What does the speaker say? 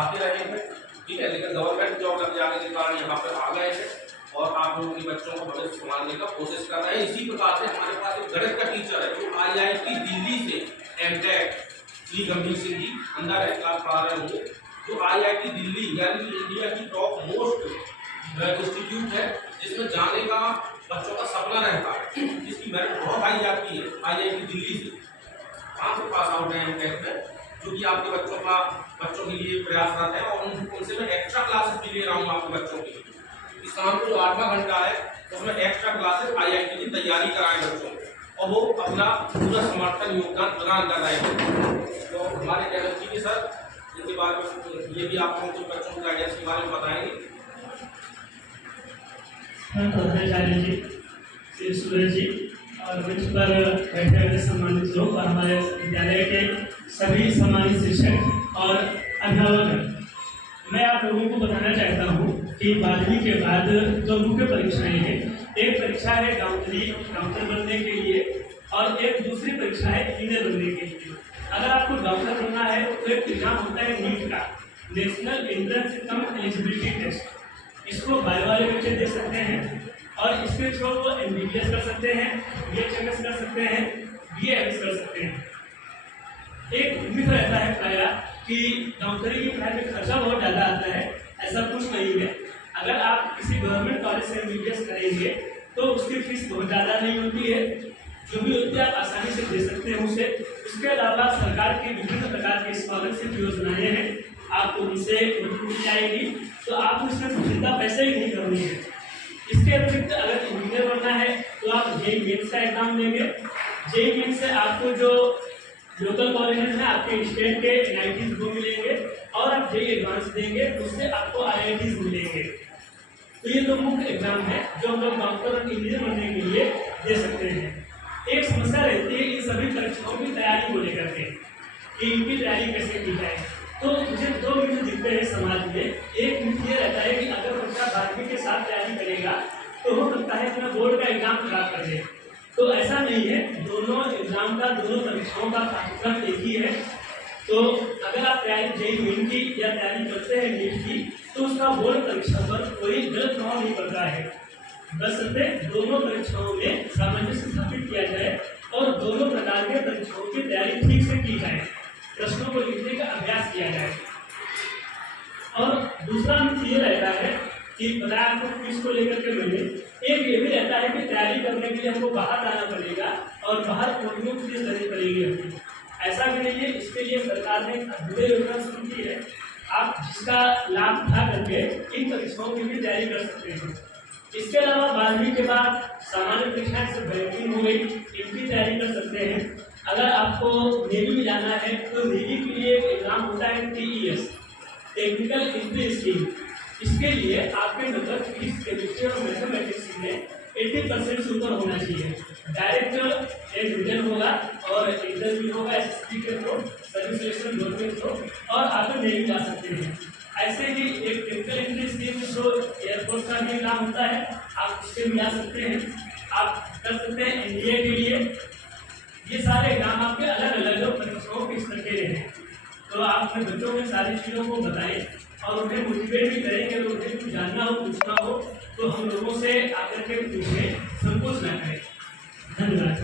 पढ़ाते रहे हैं, ठीक है, लेकिन गवर्नमेंट जॉब लग जाने के कारण यहाँ पर आ गए हैं और आप लोगों के बच्चों को भविष्य संभालने का कोशिश कर रहे हैं। इसी प्रकार से हमारे पास एक गणित का टीचर है जो IIT दिल्ली से एमटेक श्री गंभीर सिंह जी अंदर है, क्लास पढ़ा रहे होंगे, जो IIT दिल्ली यानी इंडिया की टॉप मोस्ट इंस्टीट्यूट है जिसमें जाने का बच्चों का सपना रहता है, जिसकी मेरिट बहुत हाई जाती है IIT दिल्ली से। वहाँ से पास आउट है एमटेक में, जो कि आपके बच्चों के लिए प्रयासरत है और उनसे मैं एक्स्ट्रा क्लासेस भी ले रहा हूँ आपके बच्चों के लिए। इस शाम को जो 8वां घंटा है उसमें एक्स्ट्रा क्लासेस IIT की तैयारी कराएं बच्चों को और वो अपना पूरा समर्थन योगदान प्रदान कर रहे हैं। तो हमारे केमिस्ट्री के सर इनके बारे में ये भी आप लोगों को बच्चों को गाइडेंस के बारे में बताएंगे। जी, श्री सूरज जी और मंच पर बैठे हुए सम्मानित लोग और हमारे विद्यालय के सभी सम्मानित शिक्षक और अभिभावक, मैं आप लोगों को बताना चाहता हूँ कि 12वीं के बाद दो मुख्य परीक्षाएं हैं। एक परीक्षा है डॉक्टर बनने के लिए और एक दूसरी परीक्षा है इंजीनियर बनने के लिए। अगर आपको डॉक्टर बनना है तो एक एग्जाम होता है नीट का, नेशनल एंट्रेंस एलिजिबिलिटी टेस्ट। इसको बायो वाले बच्चे दे सकते हैं और इसके थ्रू वो MBBS कर सकते हैं, BHMS कर सकते हैं, BAMS कर सकते हैं। एक मिथ रहता है प्रायः कि डॉक्टरी की पढ़ाई में खर्चा बहुत ज़्यादा आता है, ऐसा कुछ नहीं है। अगर आप किसी गवर्नमेंट कॉलेज से MBBS करेंगे तो उसकी फीस बहुत ज़्यादा नहीं होती है, जो भी होती है आप आसानी से दे सकते हैं उसे। उसके अलावा सरकार की विभिन्न प्रकार की स्कॉलरशिप योजनाएं हैं, आपको उनसे मदद मिल जाएगी, तो आपको इसमें चिंता पैसे ही नहीं करनी है। इसके अतिरिक्त अगर इंजीनियर बनना है तो आप JEE मेंस का एग्जाम देंगे। JEE मेंस से आपको जो लोकल कॉलेजेस हैं आपके स्टेट के NITs को मिलेंगे और आप JEE एडवांस देंगे, उससे आपको IITs मिलेंगे। तो ये दो मुख्य एग्जाम है जो हम लोग डॉक्टर और इंजीनियर बनने के लिए दे सकते हैं। एक समस्या रहती है इन सभी परीक्षाओं की तैयारी को लेकर के कि इनकी तैयारी कैसे की जाए। तो मुझे दो मिथ दिखते हैं समाज में। एक मिथ ये रहता है कि अगर बच्चा 12वीं के साथ तैयारी करेगा तो हो सकता है अपना बोर्ड का एग्जाम खराब कर दे। तो ऐसा नहीं है, दोनों एग्जाम का, दोनों परीक्षाओं का पाठ्यक्रम एक ही है। तो अगर आप तैयारी JEE मेन की या तैयारी करते हैं नीट की तो उसका बोर्ड परीक्षा पर कोई गलत प्रभाव नहीं पड़ता है। बशर्ते दोनों परीक्षाओं में सामंजस्य स्थापित किया जाए और दोनों प्रकार के परीक्षाओं की तैयारी ठीक से की जाए, प्रश्नों को लिखने का अभ्यास किया जाए। और दूसरा मिथ ये रहता है कि बताया आपको फीस को लेकर के मैंने, एक ये भी रहता है कि तैयारी करने के लिए हमको बाहर जाना पड़ेगा और बाहर कोचिंग फीस देनी पड़ेगी हमें। ऐसा भी नहीं है, इसके लिए सरकार ने अद्भुत योजना शुरू की है। आप जिसका लाभ उठा करके इन परीक्षाओं की भी तैयारी कर सकते हैं। इसके अलावा 12वीं के बाद सामान्य परीक्षाएं से बैंकिंग हो गई, इनकी तैयारी कर सकते हैं। अगर आपको नेवी में जाना है तो नेवी के लिए एग्जाम होता है TES, टेक्निकल एंट्री स्कीम। इसके लिए आपके नंबर फिजिक्स, केमिस्ट्री और मैथमेटिक्स में 80% से ऊपर होना चाहिए। डायरेक्ट एक रिजल्ट होगा और इंटरव्यू होगा SSC के थ्रू, सर्विस सिलेक्शन बोर्ड के थ्रू, और आप नेवी जा सकते हैं। ऐसे ही एक टेक्निकल एंट्री स्कीम जो एयरफोर्स का भी एग्जाम होता है, आप उससे भी जा सकते हैं। आप कर सकते हैं NDA के लिए। ये सारे एग्जाम आपके अलग अलग परीक्षाओं के स्तर के हैं। तो आप अपने बच्चों में सारी चीज़ों को बताएं और उन्हें मोटिवेट भी करेंगे। अगर उन्हें कुछ जानना हो, पूछना हो तो हम लोगों से आकर के पूछें, संकोच न करें। धन्यवाद।